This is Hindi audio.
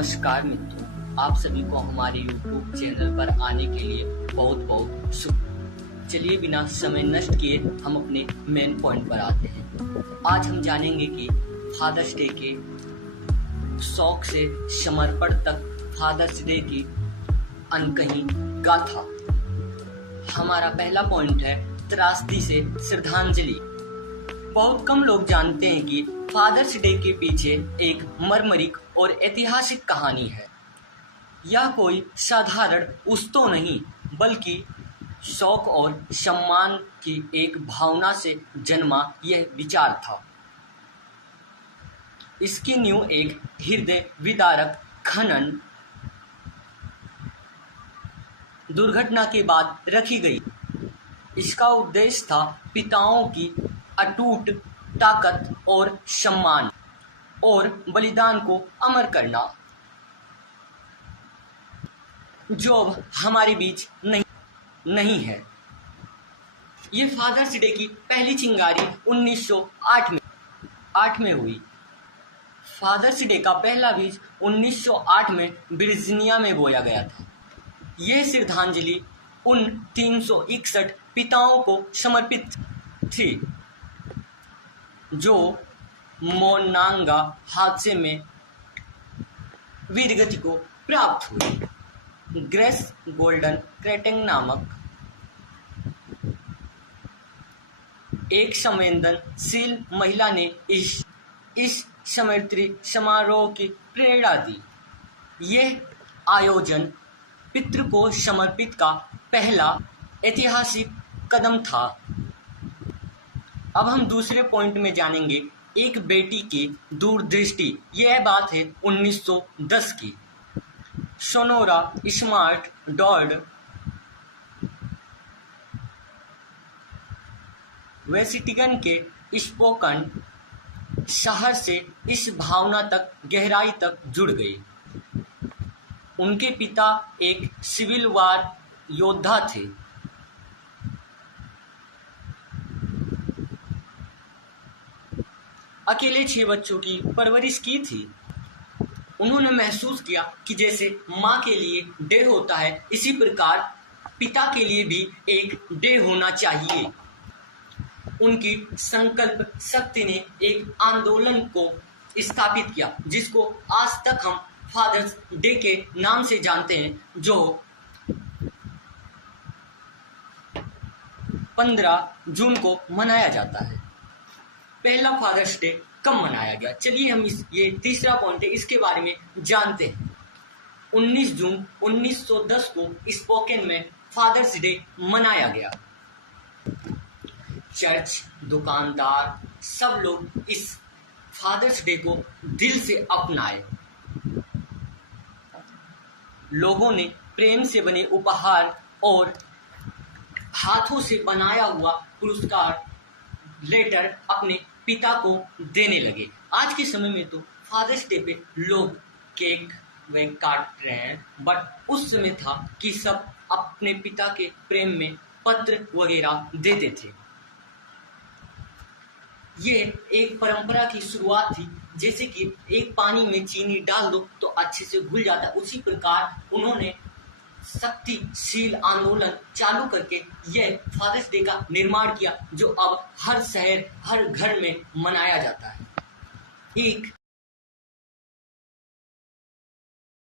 नमस्कार मित्रों, आप सभी को हमारे YouTube चैनल पर आने के लिए बहुत बहुत शुक्रिया। चलिए बिना समय नष्ट किए हम अपने मेन पॉइंट पर आते हैं। आज हम जानेंगे कि फादर्स डे के शौक से समर्पण तक फादर्स डे की अनकही गाथा। हमारा पहला पॉइंट है त्रासदी से श्रद्धांजलि। बहुत कम लोग जानते हैं कि फादर्स डे के पीछे एक मर्मरिक और ऐतिहासिक कहानी है। यह कोई साधारण उत्सव नहीं बल्कि शौक और सम्मान की एक भावना से जन्मा यह विचार था। इसकी नींव एक हृदय विदारक खनन दुर्घटना के बाद रखी गई। इसका उद्देश्य था पिताओं की अटूट ताकत और सम्मान और बलिदान को अमर करना, जो अब हमारे बीच नहीं है। ये फादर्स डे की पहली चिंगारी 1908 में हुई। फादर्स डे का पहला बीज 1908 में वर्जीनिया में बोया गया था। ये श्रद्धांजलि उन 361 पिताओं को समर्पित थी जो मोनांगा हादसे में वीरगति को प्राप्त हुई। ग्रेस गोल्डन क्रेटेंग नामक एक संवेदनशील महिला ने इस स्मृति समारोह की प्रेरणा दी। यह आयोजन पितृ को समर्पित का पहला ऐतिहासिक कदम था। अब हम दूसरे पॉइंट में जानेंगे एक बेटी की दूरदृष्टि। यह बात है 1910 की। सोनोरा स्मार्ट डॉड वेसिटिगन के स्पोकन शहर से इस भावना तक गहराई तक जुड़ गई। उनके पिता एक सिविल वार योद्धा थे। अकेले 6 बच्चों की परवरिश की थी। उन्होंने महसूस किया कि जैसे माँ के लिए डे होता है, इसी प्रकार पिता के लिए भी एक डे होना चाहिए। उनकी संकल्प शक्ति ने एक आंदोलन को स्थापित किया जिसको आज तक हम फादर्स डे के नाम से जानते हैं, जो 15 जून को मनाया जाता है। पहला फादर्स डे कब मनाया गया? चलिए हम ये तीसरा पॉइंट है, इसके बारे में जानते हैं। 19 जून 1910 को स्पोकन में फादर्स डे मनाया गया। चर्च, दुकानदार, सब लोग इस फादर्स डे को दिल से अपनाए। लोगों ने प्रेम से बने उपहार और हाथों से बनाया हुआ पुरस्कार लेटर अपने पिता को देने लगे। आज के समय में तो फादर्स डे पे लोग केक वेक काट रहे हैं, बट उस समय था कि सब अपने पिता के प्रेम में पत्र वगैरह देते थे। ये एक परंपरा की शुरुआत थी। जैसे कि एक पानी में चीनी डाल दो तो अच्छे से घुल जाता है, उसी प्रकार उन्होंने शक्तिशील आंदोलन चालू करके यह फादर्स डे का निर्माण किया, जो अब हर शहर हर घर में मनाया जाता है। एक